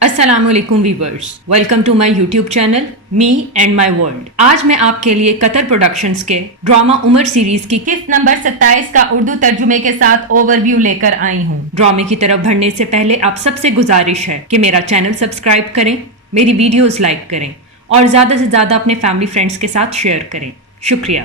السلام علیکم viewers, welcome to my YouTube channel me and my world. آج میں آپ کے لیے قطر پروڈکشنز کے ڈرامہ عمر سیریز کی قسط نمبر 27 کا اردو ترجمے کے ساتھ اوور ویو لے کر آئی ہوں۔ ڈرامے کی طرف بڑھنے سے پہلے آپ سب سے گزارش ہے کہ میرا چینل سبسکرائب کریں، میری ویڈیوز لائک کریں اور زیادہ سے زیادہ اپنے فیملی فرینڈز کے ساتھ شیئر کریں۔ شکریہ۔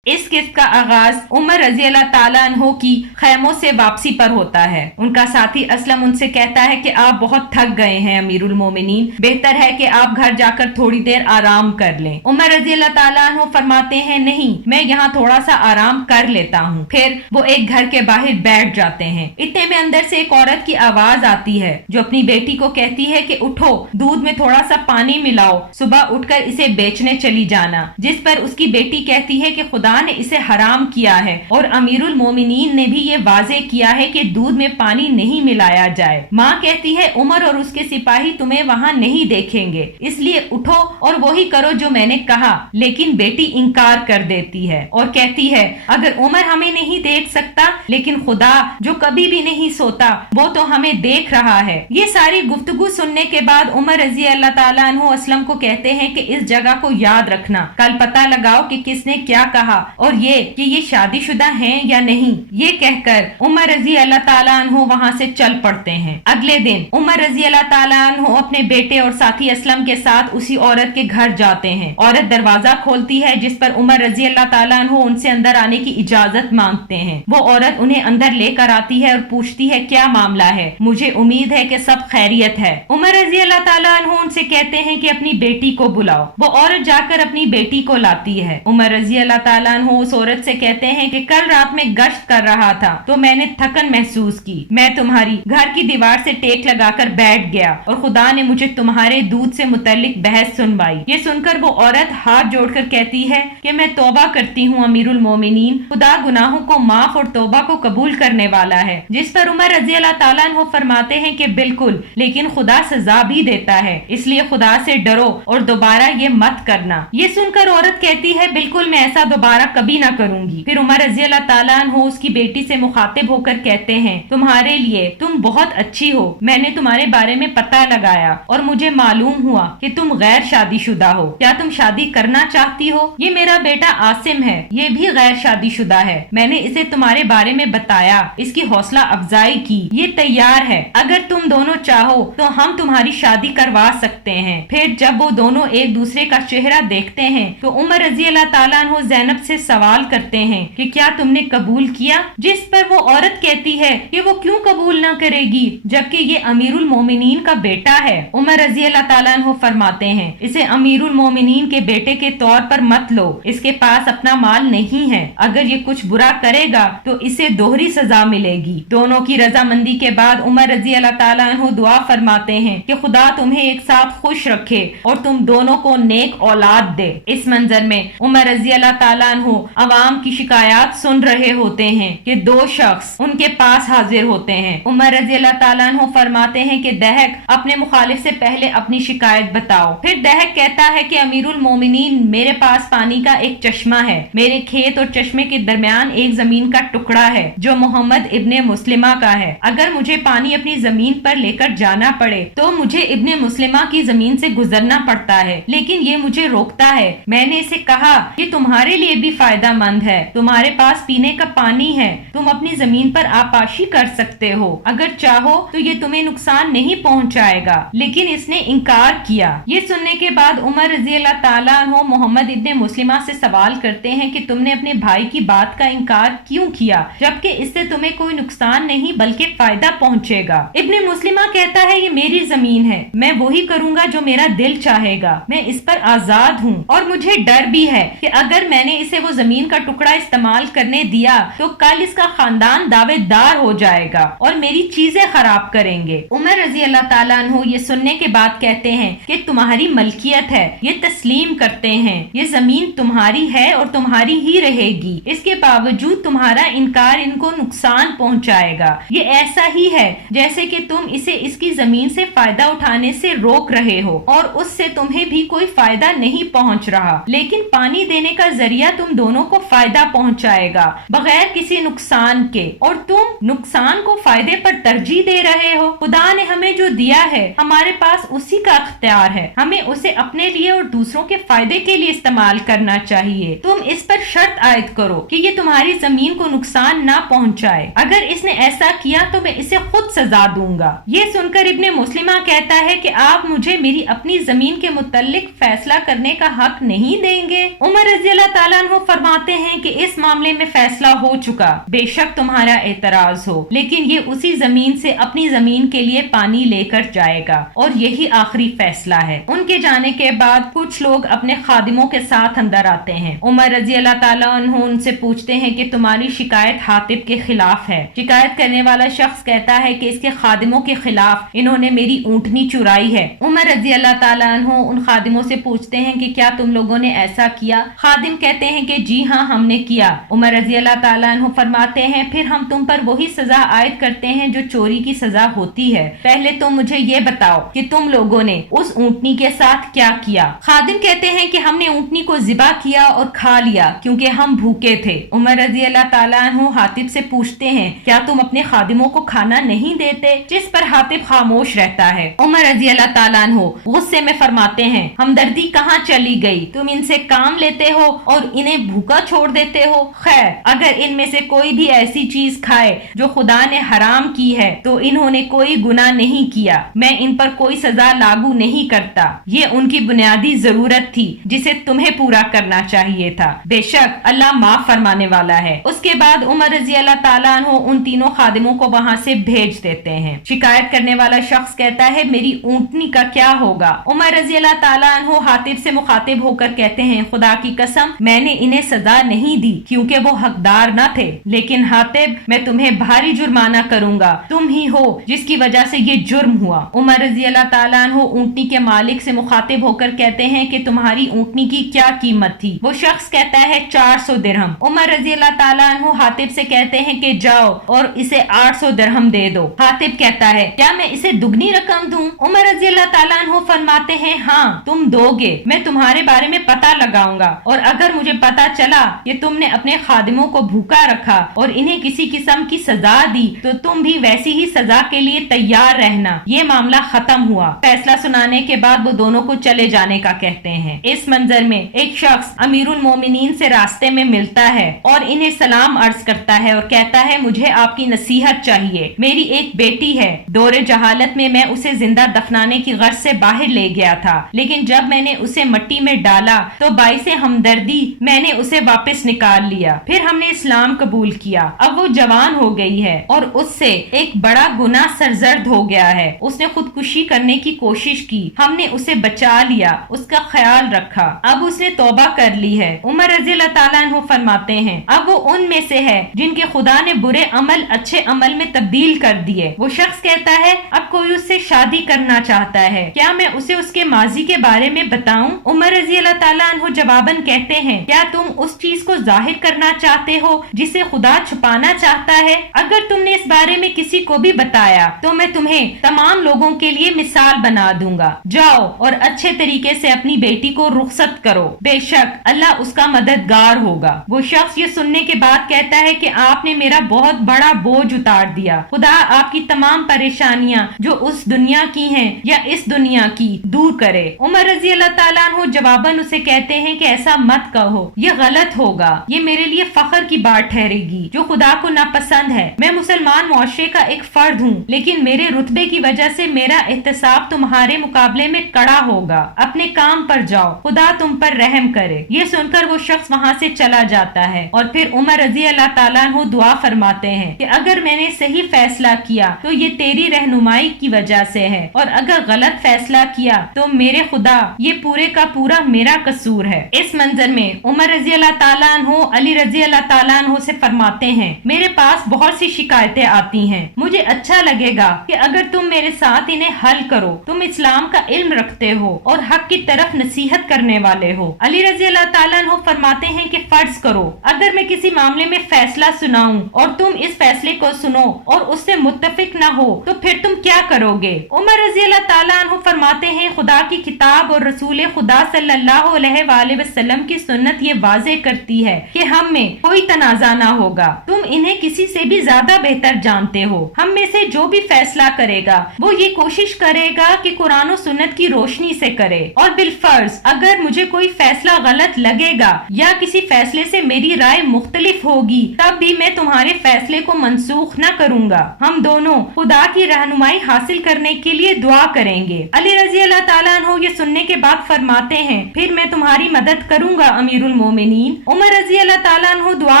اس قسط کا آغاز عمر رضی اللہ تعالیٰ عنہ کی خیموں سے واپسی پر ہوتا ہے۔ ان کا ساتھی اسلم ان سے کہتا ہے کہ آپ بہت تھک گئے ہیں امیر المومنین، بہتر ہے کہ آپ گھر جا کر تھوڑی دیر آرام کر لیں۔ عمر رضی اللہ تعالیٰ عنہ فرماتے ہیں نہیں، میں یہاں تھوڑا سا آرام کر لیتا ہوں۔ پھر وہ ایک گھر کے باہر بیٹھ جاتے ہیں۔ اتنے میں اندر سے ایک عورت کی آواز آتی ہے جو اپنی بیٹی کو کہتی ہے کہ اٹھو، دودھ میں تھوڑا سا پانی ملاؤ، صبح اٹھ کر اسے بیچنے چلی جانا۔ جس پر اس کی بیٹی کہتی ہے کہ خدا نے اسے حرام کیا ہے اور امیر المومنین نے بھی یہ واضح کیا ہے کہ دودھ میں پانی نہیں ملایا جائے۔ ماں کہتی ہے عمر اور اس کے سپاہی تمہیں وہاں نہیں دیکھیں گے، اس لیے اٹھو اور وہی کرو جو میں نے کہا۔ لیکن بیٹی انکار کر دیتی ہے اور کہتی ہے اگر عمر ہمیں نہیں دیکھ سکتا، لیکن خدا جو کبھی بھی نہیں سوتا وہ تو ہمیں دیکھ رہا ہے۔ یہ ساری گفتگو سننے کے بعد عمر رضی اللہ تعالیٰ عنہ اسلم کو کہتے ہیں کہ اس جگہ کو یاد رکھنا، کل پتہ لگاؤ کہ کس نے کیا کہا اور یہ کہ یہ شادی شدہ ہیں یا نہیں۔ یہ کہہ کر عمر رضی اللہ تعالیٰ عنہ وہاں سے چل پڑتے ہیں۔ اگلے دن عمر رضی اللہ تعالیٰ عنہ اپنے بیٹے اور ساتھی اسلم کے ساتھ اسی عورت کے گھر جاتے ہیں۔ عورت دروازہ کھولتی ہے جس پر عمر رضی اللہ تعالیٰ عنہ ان سے اندر آنے کی اجازت مانگتے ہیں۔ وہ عورت انہیں اندر لے کر آتی ہے اور پوچھتی ہے کیا معاملہ ہے، مجھے امید ہے کہ سب خیریت ہے۔ عمر رضی اللہ تعالیٰ عنہ ان سے کہتے ہیں کہ اپنی بیٹی کو بلاؤ۔ وہ عورت جا کر اپنی بیٹی کو لاتی ہے۔ عمر رضی اللہ تعالیٰ عنہ اس عورت سے کہتے ہیں کہ کل رات میں گشت کر رہا تھا تو میں نے تھکن محسوس کی، میں تمہاری گھر کی دیوار سے ٹیک لگا کر بیٹھ گیا اور خدا نے مجھے تمہارے دودھ سے متعلق بحث سنوائی۔ یہ سن کر وہ عورت ہاتھ جوڑ کر کہتی ہے کہ میں توبہ کرتی ہوں امیر المومنین، خدا گناہوں کو معاف اور توبہ کو قبول کرنے والا ہے۔ جس پر عمر رضی اللہ تعالیٰ عنہ فرماتے ہیں کہ بالکل، لیکن خدا سزا بھی دیتا ہے، اس لیے خدا سے ڈرو اور دوبارہ یہ مت کرنا۔ یہ سن کر عورت کہتی ہے بالکل میں ایسا دوبارہ کبھی نہ کروں گی۔ پھر عمر رضی اللہ تعالیٰ عنہ اس کی بیٹی سے مخاطب ہو کر کہتے ہیں تمہارے لیے تم بہت اچھی ہو، میں نے تمہارے بارے میں پتہ لگایا اور مجھے معلوم ہوا کہ تم غیر شادی شدہ ہو، کیا تم شادی کرنا چاہتی ہو؟ یہ میرا بیٹا عاصم ہے، یہ بھی غیر شادی شدہ ہے، میں نے اسے تمہارے بارے میں بتایا، اس کی حوصلہ افزائی کی، یہ تیار ہے، اگر تم دونوں چاہو تو ہم تمہاری شادی کروا سکتے ہیں۔ پھر جب وہ دونوں ایک دوسرے کا چہرہ دیکھتے ہیں تو عمر رضی اللہ تعالیٰ عنہ زینب سے سوال کرتے ہیں کہ کیا تم نے قبول کیا؟ جس پر وہ عورت کہتی ہے کہ وہ کیوں قبول نہ کرے گی جبکہ یہ امیر المومنین کا بیٹا ہے۔ عمر رضی اللہ تعالیٰ عنہ فرماتے ہیں اسے امیر المومنین کے بیٹے کے طور پر مت لو، اس کے پاس اپنا مال نہیں ہے، اگر یہ کچھ برا کرے گا تو اسے دوہری سزا ملے گی۔ دونوں کی رضامندی کے بعد عمر رضی اللہ تعالیٰ عنہ دعا فرماتے ہیں کہ خدا تمہیں ایک ساتھ خوش رکھے اور تم دونوں کو نیک اولاد دے۔ اس منظر میں عمر رضی اللہ تعالیٰ عنہ عوام کی شکایات سن رہے ہوتے ہیں کہ دو شخص ان کے پاس حاضر ہوتے ہیں۔ عمر رضی اللہ تعالیٰ عنہ فرماتے ہیں کہ دہک اپنے مخالف سے پہلے اپنی شکایت بتاؤ۔ پھر دہک کہتا ہے کہ امیر المومنین میرے پاس پانی کا ایک چشمہ ہے، میرے کھیت اور چشمے کے درمیان ایک زمین کا ٹکڑا ہے جو محمد ابن مسلمہ کا ہے، اگر مجھے پانی اپنی زمین پر لے کر جانا پڑے تو مجھے ابن مسلمہ کی زمین سے گزرنا پڑتا ہے، لیکن یہ مجھے روکتا ہے۔ میں نے اسے کہا کہ تمہارے لیے بھی فائدہ مند ہے، تمہارے پاس پینے کا پانی ہے، تم اپنی زمین پر آپاشی کر سکتے ہو، اگر چاہو تو یہ تمہیں نقصان نہیں پہنچائے گا، لیکن اس نے انکار کیا۔ یہ سننے کے بعد عمر رضی اللہ تعالیٰ عنہ محمد ابن مسلمہ سے سوال کرتے ہیں کہ تم نے اپنے بھائی کی بات کا انکار کیوں کیا جبکہ اس سے تمہیں کوئی نقصان نہیں بلکہ فائدہ پہنچے گا؟ ابن مسلمہ کہتا ہے یہ میری زمین ہے، میں وہی کروں گا جو میرا دل چاہے گا، میں اس پر آزاد ہوں اور مجھے ڈر بھی ہے کہ اگر میں نے اسے وہ زمین کا ٹکڑا استعمال کرنے دیا تو کل اس کا خاندان دعوے دار ہو جائے گا اور میری چیزیں خراب کریں گے۔ عمر رضی اللہ تعالیٰ عنہ یہ سننے کے بعد کہتے ہیں کہ تمہاری ملکیت ہے، یہ تسلیم کرتے ہیں، یہ زمین تمہاری ہے اور تمہاری ہی رہے گی، اس کے باوجود تمہارا انکار ان کو نقصان پہنچائے گا۔ یہ ایسا ہی ہے جیسے کہ تم اسے اس کی زمین سے فائدہ اٹھانے سے روک رہے ہو اور اس سے تمہیں بھی کوئی فائدہ نہیں پہنچ رہا، لیکن پانی دینے کا ذریعہ تم तुम दोनों को फायदा पहुंचाएगा बगैर किसी नुकसान के, और तुम नुकसान को फायदे पर तरजीह दे रहे हो। खुदा ने हमें जो दिया है हमारे पास उसी का अख्तियार है, हमें उसे अपने लिए और दूसरों के फायदे के लिए इस्तेमाल करना चाहिए। तुम इस पर शर्त आयद करो कि ये तुम्हारी जमीन को नुकसान ना पहुंचाए। अगर इसने ऐसा किया तो मैं इसे खुद सजा दूंगा। ये सुनकर इब्ने मुस्लिमा कहता है कि आप मुझे मेरी अपनी जमीन के मुतल्लिक फैसला करने का हक नहीं देंगे। उमर रज़ी अल्लाह ताला अन्हु फरमाते हैं कि इस मामले में फैसला हो चुका, बेशक तुम्हारा एतराज हो, लेकिन ये उसी जमीन से अपनी जमीन के लिए पानी लेकर जाएगा और यही आखिरी फैसला है। उनके जाने के बाद कुछ लोग अपने खादिमों के साथ अंदर आते हैं। उमर रज़ी अल्लाह ताला अन्हु उनसे पूछते हैं कि तुम्हारी शिकायत हातिब के खिलाफ है। शिकायत करने वाला शख्स कहता है कि इसके खादिमों के खिलाफ इन्होंने मेरी ऊँटनी चुराई है। उमर रज़ी अल्लाह ताला अन्हु उन खादिमों से पूछते हैं कि क्या तुम लोगों ने ऐसा किया? खादिम कहते हैं कि जी हाँ, हमने किया। उमर रज़ी अल्लाह ताला अन्हु फरमाते हैं फिर हम तुम पर वही सजा आयद करते हैं जो चोरी की सजा होती है। पहले तुम मुझे ये बताओ कि तुम लोगों ने उस ऊँटनी के साथ क्या किया? खादिम कहते हैं कि हमने ऊँटनी को ज़िबा किया और खा लिया क्योंकि हम भूखे थे। उमर रज़ी अल्लाह ताला अन्हु हातिब से पूछते हैं क्या तुम अपने खादिमों को खाना नहीं देते? जिस पर हातिब खामोश रहता है। उमर रज़ी अल्लाह ताला अन्हु गुस्से में फरमाते हैं हमदर्दी कहाँ चली गई? तुम इनसे काम लेते हो और इन्हें भूखा छोड़ देते हो। खैर, अगर इनमें से कोई भी ऐसी चीज खाए जो खुदा ने हराम की है तो इन्होंने कोई गुनाह नहीं किया। मैं इन पर कोई सजा लागू नहीं करता। ये उनकी बुनियादी जरूरत थी जिसे तुम्हें पूरा करना चाहिए था। बेशक अल्लाह माफ फरमाने वाला है। उसके बाद उमर रज़ी अल्लाह ताला अन्हु उन तीनों खादिमों को वहाँ से भेज देते हैं। शिकायत करने वाला शख्स कहता है मेरी ऊँटनी का क्या होगा? उमर रज़ी अल्लाह ताला अन्हु हातिब से मुखातिब होकर कहते हैं खुदा की कसम मैंने इन्हें सजा नहीं दी क्योंकि वो हकदार न थे, लेकिन हातिब मैं तुम्हें भारी जुर्माना करूंगा। तुम ही हो जिसकी वजह से ये जुर्म हुआ। उमर रज़ी अल्लाह ताला अन्हु ऊँटनी के मालिक से मुखातिब होकर कहते हैं कि तुम्हारी ऊँटनी की क्या कीमत थी? वो शख्स कहता है 400 दिरहम। उमर रज़ी अल्लाह ताला अन्हु हातिब से कहते हैं कि जाओ और इसे 800 दिरहम दे दो। हातिब कहता है क्या मैं इसे दुगनी रकम दूं? उमर रज़ी अल्लाह ताला अन्हु फरमाते हैं हाँ तुम दोगे। मैं तुम्हारे बारे में पता लगाऊंगा और अगर मुझे पता चला कि तुमने अपने खादिमों को भूखा रखा और इन्हें किसी किस्म की सजा दी तो तुम भी वैसी ही सजा के लिए तैयार रहना। ये मामला खत्म हुआ। फैसला सुनाने के बाद वो दोनों को चले जाने का कहते हैं। इस मंजर में एक शख्स अमीरुल मोमिनीन से रास्ते में मिलता है और इन्हें सलाम अर्ज करता है और कहता है मुझे आपकी नसीहत चाहिए। मेरी एक बेटी है, दौरे जहालत में मैं उसे जिंदा दफनाने की गर्ज से बाहर ले गया था, लेकिन जब मैंने उसे मट्टी में डाला तो बाइसे हमदर्दी मैंने उसे वापस निकाल लिया। फिर हमने इस्लाम कबूल किया। अब वो जवान हो गई है और उससे एक बड़ा गुनाह सरजर्द हो गया है। उसने खुदकुशी करने की कोशिश की, हमने उसे बचा लिया, उसका ख्याल रखा। अब उसने तौबा कर ली है। उमर रज़ी अल्लाह ताला अन्हु फरमाते हैं अब वो उनमें से है जिनके खुदा ने बुरे अमल अच्छे अमल में तब्दील कर दिए। वो शख्स कहता है अब कोई उससे शादी करना चाहता है, क्या मैं उसे उसके माजी के बारे में बताऊं? उमर रज़ी अल्लाह ताला अन्हु जवाबन कहते हैं क्या तुम उस चीज को जाहिर करना चाहते हो जिसे खुदा छुपाना चाहता है? अगर तुमने इस बारे में किसी को भी बताया तो मैं तुम्हें तमाम लोगों के लिए मिसाल बना दूंगा। जाओ और अच्छे तरीके से अपनी बेटी को रुखसत करो, बेशक अल्लाह उसका मददगार होगा। वो शख्स ये सुनने के बाद कहता है कि आपने मेरा बहुत बड़ा बोझ उतार दिया। खुदा आपकी तमाम परेशानियां जो उस दुनिया की हैं या इस दुनिया की दूर करे। उमर रज़ी अल्लाह ताला अन्हु जवाबन उसे कहते हैं कि ऐसा मत कहो, ये गलत होगा। ये मेरे लिए फख्र की बात ठहरेगी जो खुदा को नापसंद है। मैं मुसलमान मुआशरे का एक फर्द हूँ, लेकिन मेरे रुतबे की वजह से मेरा एहतसाब तुम्हारे मुकाबले में कड़ा होगा। अपने काम पर जाओ, खुदा तुम पर रहम करे। ये सुनकर वो शख्स वहाँ से चला जाता है और फिर उमर रज़ी अल्लाह ताला अन्हु दुआ फरमाते हैं कि अगर मैंने सही फैसला किया तो ये तेरी रहनुमाई की वजह से है, और अगर गलत फैसला किया तो मेरे खुदा ये पूरे का पूरा मेरा कसूर है। इस मंजर में उमर रज़ी अल्लाह ताला अन्हु अली रज़ी अल्लाह ताला अन्हु से फरमाते हैं मेरे पास बहुत सी शिकायतें आती हैं, मुझे अच्छा लगेगा कि अगर तुम मेरे साथ इन्हें हल करो। तुम इस्लाम का इल्म रखते हो और हक की तरफ नसीहत करने वाले हो। अली रज़ी अल्लाह ताला अन्हु फरमाते हैं कि फर्ज करो अगर मैं किसी मामले में फैसला सुनाऊं और तुम इस फैसले को सुनो और उससे मुत्तफिक न हो तो फिर तुम क्या करोगे? उमर रज़ी अल्लाह ताला अन्हु फरमाते हैं, खुदा की किताब और रसूल खुदा सल्लल्लाहु अलैहि वआलैहि वसल्लम की सुन्नत ये वाज़े करती है कि हम में कोई तनाज़ा ना होगा। तुम इन्हें किसी से भी ज्यादा बेहतर जानते हो। हम में से जो भी फैसला करेगा वो ये कोशिश करेगा कि कुरान और सुन्नत की रोशनी से करे, और बिलफर्ज अगर मुझे कोई फैसला गलत लगेगा या किसी फैसले से मेरी राय मुख्तलिफ होगी तब भी मैं तुम्हारे फैसले को मनसूख न करूंगा। हम दोनों खुदा की रहनुमाई हासिल करने के लिए दुआ करेंगे। अली रजी अल्लाह ताला अन्हु ये सुनने के बाद फरमाते हैं, फिर मैं तुम्हारी मदद करूंगा अमीरुल मोमिनीन। उमर रजी अल्लाह ताला अन्हु दुआ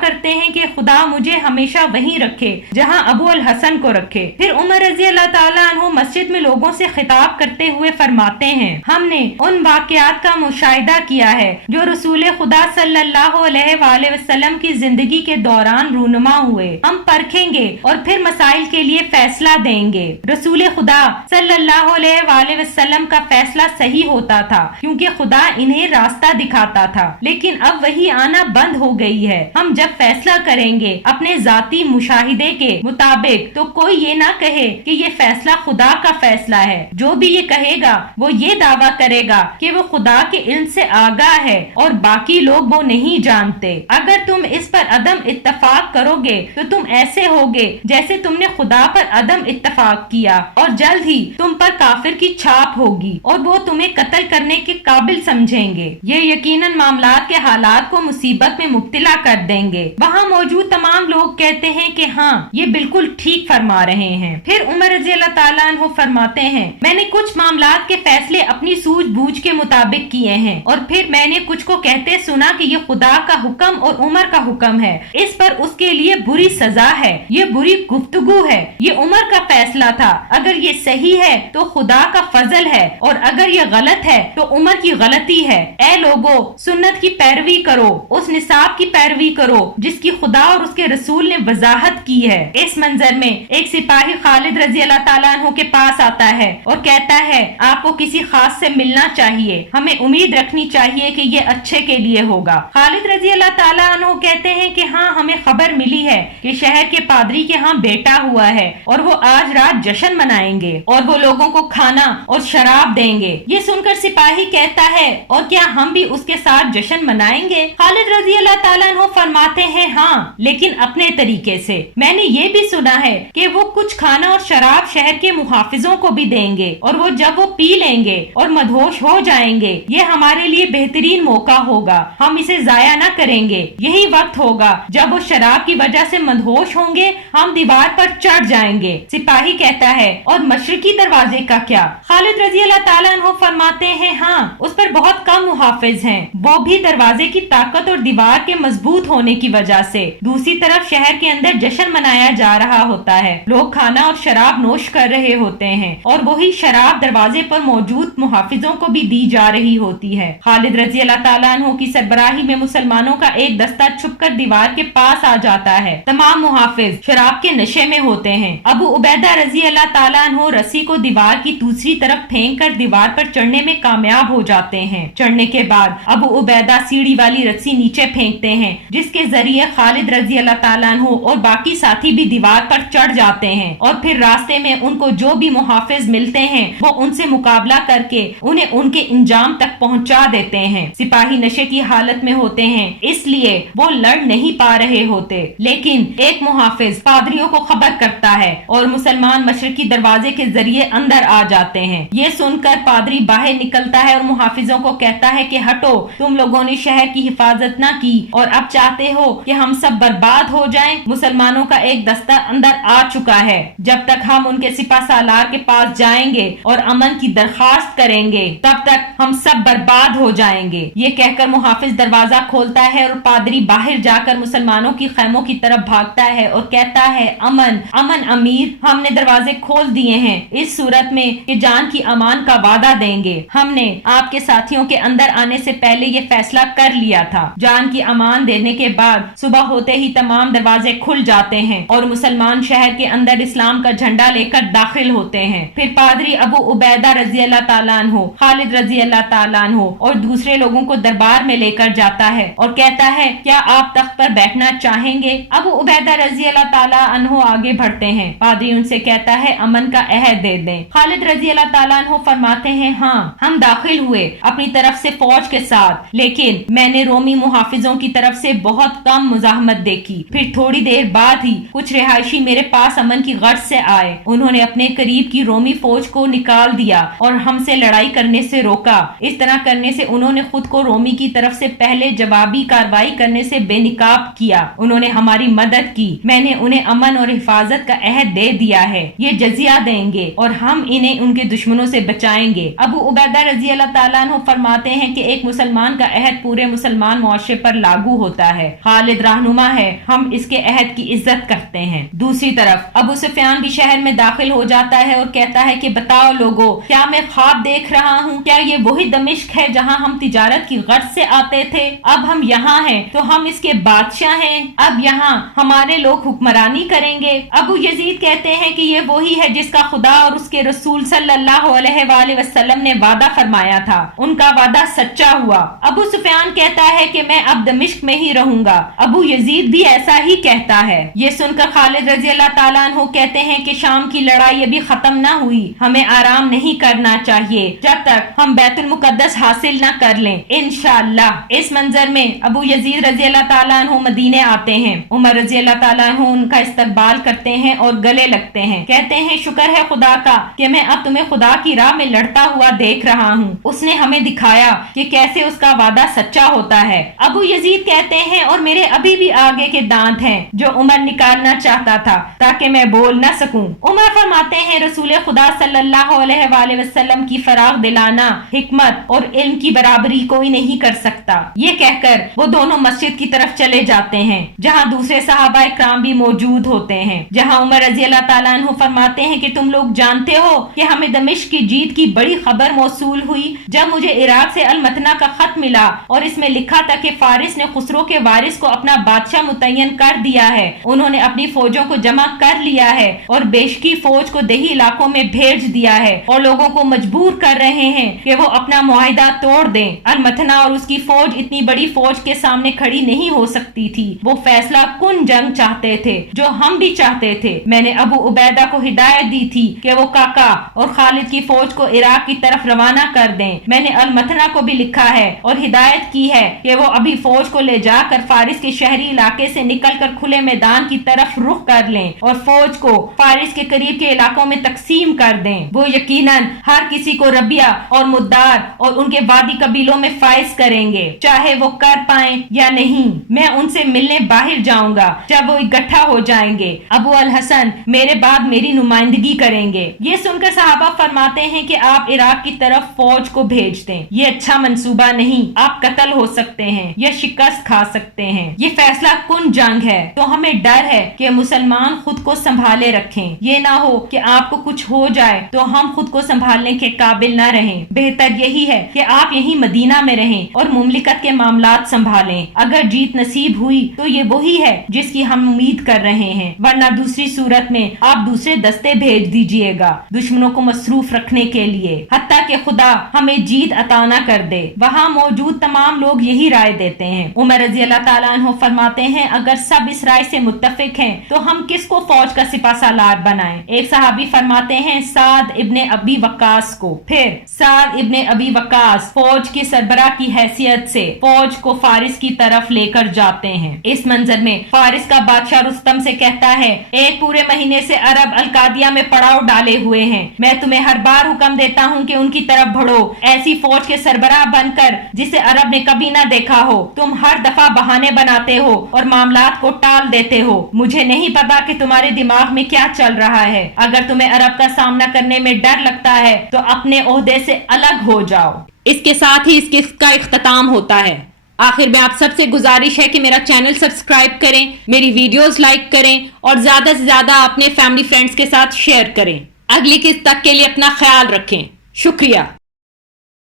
करते हैं कि खुदा मुझे हमेशा वहीं रखे जहां अबू अल हसन को रखे। फिर उमर रजी अल्लाह ताला अन्हु मस्जिद में लोगों से खिताब करते हुए फरमाते हैं, हमने उन वाकयात का मुशाहिदा किया है जो रसूल खुदा सल्लल्लाहु अलैहि वसल्लम की जिंदगी के दौरान रूनुमा हुए। हम परखेंगे और फिर मसाइल के लिए फैसला देंगे। रसूल खुदा सल्लल्लाहु अलैहि वसल्लम का फैसला सही होता था क्योंकि खुदा इन्हें रास्ता दिखाता था, लेकिन अब वही आना बंद हो गई है। हम जब फैसला करेंगे अपने जाती मुशाहिदे के मुताबिक तो कोई ये ना कहे कि ये फैसला खुदा का फैसला है। जो भी ये कहेगा वो ये दावा करेगा कि वो खुदा के इल्म से आगाह है और बाकी लोग वो नहीं जानते। अगर तुम इस पर अदम इत्तफाक करोगे तो तुम ऐसे होगे जैसे तुमने खुदा पर अदम इत्तफाक किया, और जल्द ही तुम पर काफिर की छाप होगी और वो तुम्हें कत्ल करने के काबिल समझेंगे। ये यकीनन मामलात के हालात को मुसीबत में मुब्तला कर देंगे। वहाँ मौजूद तमाम लोग कहते हैं कि हाँ, ये बिल्कुल ठीक फरमा रहे हैं। फिर उमर रज़ी अल्लाह ताला अन्हु फरमाते हैं, मैंने कुछ मामलात के फैसले अपनी सूझबूझ के मुताबिक किए हैं और फिर मैंने कुछ को कहते सुना कि ये खुदा का हुक्म और उमर का हुक्म है, इस पर उसके लिए बुरी सजा है, ये बुरी गुफ्तगू है, ये उमर का फैसला था। अगर ये सही है तो खुदा का फजल है और अगर ये गलत है तो उमर की गलती है। ए लोगो, सुन्नत की पैरवी करो, उस निसाब की पैरवी करो जिसकी खुदा और उसके रसूल ने वजाहत की है। इस मंजर में एक सिपाही खालिद रजी अल्लाह ताला अन्हु के पास आता है और कहता है, आपको किसी खास से मिलना चाहिए, हमें उम्मीद रखनी चाहिए कि ये अच्छे के लिए होगा। खालिद रजी अल्लाह ताला अन्हु कहते हैं कि हाँ, हमें खबर मिली है कि शहर के पादरी के यहाँ बेटा हुआ है और वो आज रात जश्न मनाएंगे और वो लोगों को खाना और शराब देंगे। ये सुनकर सिपाही कहता है, और क्या हम भी उसके साथ जश्न मनाएंगे? खालिद रजी अल्लाह ताला अन्हु फरमाते हैं, हाँ, लेकिन अपने तरीके से। मैंने ये भी सुना है कि वो कुछ खाना और शराब शहर के मुहाफिजों को भी देंगे और वो जब वो पी लेंगे और मदहोश हो जाएंगे, ये हमारे लिए बेहतरीन मौका होगा, हम इसे जाया न करेंगे। यही वक्त होगा जब वो शराब की वजह से मदहोश होंगे, हम दीवार पर चढ़ जाएंगे। सिपाही कहता है, और मशरकी दरवाजे का क्या? खालिद रजी अल्लाह ताला अन्हु फरमाते हैं, हाँ, उस पर बहुत कम मुहाफिज हैं, वो भी दरवाजे की ताकत और दीवार के मजबूत होने की वजह से। दूसरी तरफ शहर के अंदर जश्न मनाया जा रहा होता है, लोग खाना और शराब नोश कर रहे होते हैं और वही शराब दरवाजे पर मौजूद मुहाफिजों को भी दी जा रही होती है। खालिद रजी अल्लाह ताला अन्हु की सरबराही में मुसलमानों का एक दस्ता छुपकर दीवार के पास आ जाता है। तमाम मुहाफिज शराब के नशे में होते हैं। अबू उबैदा रजी अल्लाह ताला अन्हु रस्सी को दीवार की दूसरी तरफ फेंक कर दीवार पर चढ़ने में कामयाब हो जाते हैं। चढ़ने के बाद अबू उबैदा सीढ़ी वाली रस्सी नीचे फेंकते हैं, जिसके जरिए खालिद रजी अल्लाह ताला अन्हु और बाकी साथी भी दीवार पर चढ़ जाते हैं और फिर रास्ते में उनको जो भी मुहाफिज मिलते हैं वो उनसे मुकाबला करके उन्हें उनके इंजाम तक पहुंचा देते हैं। सिपाही नशे की हालत में होते हैं, इसलिए वो लड़ नहीं पा रहे होते, लेकिन एक मुहाफिज पादरियों को खबर करता है और मुसलमान मशरकी दरवाजे के जरिए अंदर आ जाते हैं। ये सुनकर पादरी बाहर निकलता है और मुहाफिजों को कहता है कि हटो, तुम लोगों ने शहर की हिफाजत न की और अब चाहते हो कि हम सब बर्बाद हो जाएं। मुसलमानों का एक दस्ता अंदर आ चुका है, जब तक हम उनके सिपा सालार के पास जाएंगे और अमन की दरखास्त करेंगे तब तक हम सब बर्बाद हो जाएंगे। ये कहकर मुहाफिज दरवाजा खोलता है और पादरी बाहर जाकर मुसलमानों की खैमों की तरफ भागता है और कहता है, अमन अमन अमीर, हमने दरवाजे खोल दिए हैं इस सूरत में कि जान की अमान का वादा देंगे। हमने आपके साथियों के अंदर आने से पहले ये फैसला कर लिया था। जान की अमान देने के बाद सुबह होते ही तमाम दरवाजे खुल जाते हैं और मुसलमान शहर के अंदर इस्लाम का झंडा लेकर दाखिल होते हैं। फिर पादरी अबू उबैदा रजी अल्लाह ताला अन्हु, खालिद रजी अल्लाह ताला अन्हु और दूसरे लोगों को दरबार में लेकर जाता है और कहता है, क्या आप तख्त पर बैठना चाहेंगे? अबू उबैदा रजी अल्लाह ताला अन्हु आगे बढ़ते हैं। पादरी उनसे कहता है, अमन का अहद दे दें। खालिद रजी अल्लाह अल्लाह ताला अन्हु फरमाते हैं, हाँ हम दाखिल हुए अपनी तरफ से फौज के साथ, लेकिन मैंने रोमी मुहाफिजों की तरफ से बहुत कम मुजाहमत देखी। फिर थोड़ी देर बाद ही कुछ रिहायशी मेरे पास अमन की गर्ज से आए। उन्होंने अपने करीब की रोमी फौज को निकाल दिया और हमसे लड़ाई करने से रोका। इस तरह करने से उन्होंने खुद को रोमी की तरफ से पहले जवाबी कार्रवाई करने से बेनिकाब किया। उन्होंने हमारी मदद की। मैंने उन्हें अमन और हिफाजत का अहद दे दिया है। ये जजिया देंगे और हम इन्हें उनके दुश्मनों से बचाएंगे। अबू उबैदा रजी अल्लाह ताला अन्हु फरमाते हैं कि एक मुसलमान का अहद पूरे मुसलमान मुआशरे पर लागू होता है। खालिद रहनुमा है, हम इसके अहद की इज्जत करते हैं। दूसरी तरफ अबू सुफियान भी शहर में दाखिल हो जाता है और कहता है कि बताओ लोगों, क्या मैं ख्वाब देख रहा हूँ? क्या ये वही दमिश्क है जहाँ हम तिजारत की गर्ज से आते थे? अब हम यहाँ हैं तो हम इसके बादशाह हैं। अब यहाँ हमारे लोग हुक्मरानी करेंगे। अबू यजीद कहते हैं कि ये वही है जिसका खुदा और उसके रसूल सल्लल्लाहु अलैहि वसल्लम ने वादा फरमाया था। उनका वादा सच्चा हुआ। अबू सुफियान कहता है कि मैं अब दमिश्क में ही रहूंगा। अबू यजीद भी ऐसा ही कहता है। ये सुनकर खालिद रजी अल्लाह ताला अन्हु कहते हैं कि शाम की लड़ाई अभी खत्म ना हुई, हमें आराम नहीं करना चाहिए जब तक हम बैतुल मुकद्दस हासिल न कर लें, इंशाअल्लाह। इस मंजर में अबू यजीद रजी अल्लाह ताला अन्हु मदीने आते हैं। उमर रजी अल्लाह ताला अन्हु उनका इस्तकबाल करते हैं और गले लगते हैं। कहते हैं, शुक्र है खुदा का कि मैं अब तुम्हें खुदा की राह में लड़ता हुआ देख रहा हूँ। उसने हमें दिखाया कि कैसे उसका वादा सच्चा होता है। अबू यजीद कहते हैं, और मेरे अभी भी आगे के दांत हैं जो उमर निकालना चाहता था ताकि मैं बोल न सकूं। उमर फरमाते हैं, रसूल खुदा सल्लल्लाहु अलैहि वसल्लम की फराग दिलाना, हिकमत और इल्म की बराबरी कोई नहीं कर सकता। ये कहकर वो दोनों मस्जिद की तरफ चले जाते हैं जहाँ दूसरे सहाबा इकराम भी मौजूद होते हैं। जहाँ उमर रजी अल्लाह ताला अन्हु फरमाते हैं कि तुम लोग जानते हो कि हमें दमिश्क की जीत की बड़ी खबर मौसूल हुई जब मुझे इराक से अलमतना का खत मिला और इसमें लिखा था कि फारिस ने खुसरो के वारिस को अपना बादशाह मुतय्यन कर दिया है। उन्होंने अपनी फौजों को जमा कर लिया है और बेशकी फौज को देही इलाकों में भेज दिया है और लोगों को मजबूर कर रहे हैं कि वो अपना मुआहिदा तोड़ दें। अलमतना और उसकी फौज इतनी बड़ी फौज के सामने खड़ी नहीं हो सकती थी। वो फैसला कुन जंग चाहते थे जो हम भी चाहते थे। मैंने अबू उबैदा को हिदायत दी थी कि वो काका और खालिद की फौज को इराक की तरफ रवाना कर दें। मैंने अलमतना को भी लिखा है और हिदायत की है कि वो अभी फौज को ले जाकर फारिस के शहरी इलाके से निकलकर खुले मैदान की तरफ रुख कर लें और फौज को फारिस के करीब के इलाकों में तकसीम कर दें। वो यकीनन हर किसी को रबिया और मुद्दार और उनके वादी कबीलों में फाइज करेंगे, चाहे वो कर पाए या नहीं। मैं उनसे मिलने बाहर जाऊंगा जब वो इकट्ठा हो जाएंगे। अबू अल हसन मेरे बाद मेरी नुमाइंदगी करेंगे। ये सुनकर सहाबा फरमाते हैं कि आप इराक की तरफ फौज को भेज दें। ये अच्छा मंसूबा नहीं, आप कत्ल हो सकते हैं या शिकस्त खा सकते हैं। ये फैसला कुन जंग है तो हमें डर है कि मुसलमान खुद को संभाले रखें। ये ना हो कि आपको कुछ हो जाए तो हम खुद को संभालने के काबिल न रहें। बेहतर यही है कि आप यहीं मदीना में रहें और मुमलिकत के मामलात संभालें। अगर जीत नसीब हुई तो ये वही है जिसकी हम उम्मीद कर रहे हैं, वरना दूसरी सूरत में आप दूसरे दस्ते भेज दीजिएगा दुश्मनों को मसरूफ रखने के लिए, हत्ता कि खुदा हमें जीत अता न कर दे। वहाँ मौजूद तमाम लोग यही राय देते हैं। उमर रजी अल्लाह ताला अन्हु फरमाते हैं, अगर सब इस राय से मुत्तफिक हैं तो हम किसको फौज का सिपा सालार बनाएं? एक सहाबी फरमाते हैं, साद इब्ने अबी वक्कास को। फिर साद इब्ने अबी वक्कास फौज के सरबराह की हैसियत से फौज को फारिस की तरफ लेकर जाते हैं। इस मंजर में फारिस का बादशाह रुस्तम से कहता है, एक पूरे महीने से अरब अलकादिया में पड़ाव डाले हुए हैं। मैं तुम्हें हर बार हुक्म देता हूँ कि उनकी तरफ बढ़ो, ऐसी फौज के सरबराह बनकर जिसे अरब ने कभी ना देखा हो। तुम हर दफा बहाने बनाते हो और मामलात को टाल देते हो। मुझे नहीं पता कि तुम्हारे दिमाग में क्या चल रहा है। अगर तुम्हें अरब का सामना करने में डर लगता है तो अपने ओहदे से अलग हो जाओ। इसके साथ ही इस किस्त का इख्तिताम होता है। आखिर में आप सबसे गुजारिश है कि मेरा चैनल सब्सक्राइब करें, मेरी वीडियोस लाइक करें और ज्यादा से ज्यादा अपने फैमिली फ्रेंड्स के साथ शेयर करें। अगली किस्त तक के लिए अपना ख्याल रखें। शुक्रिया।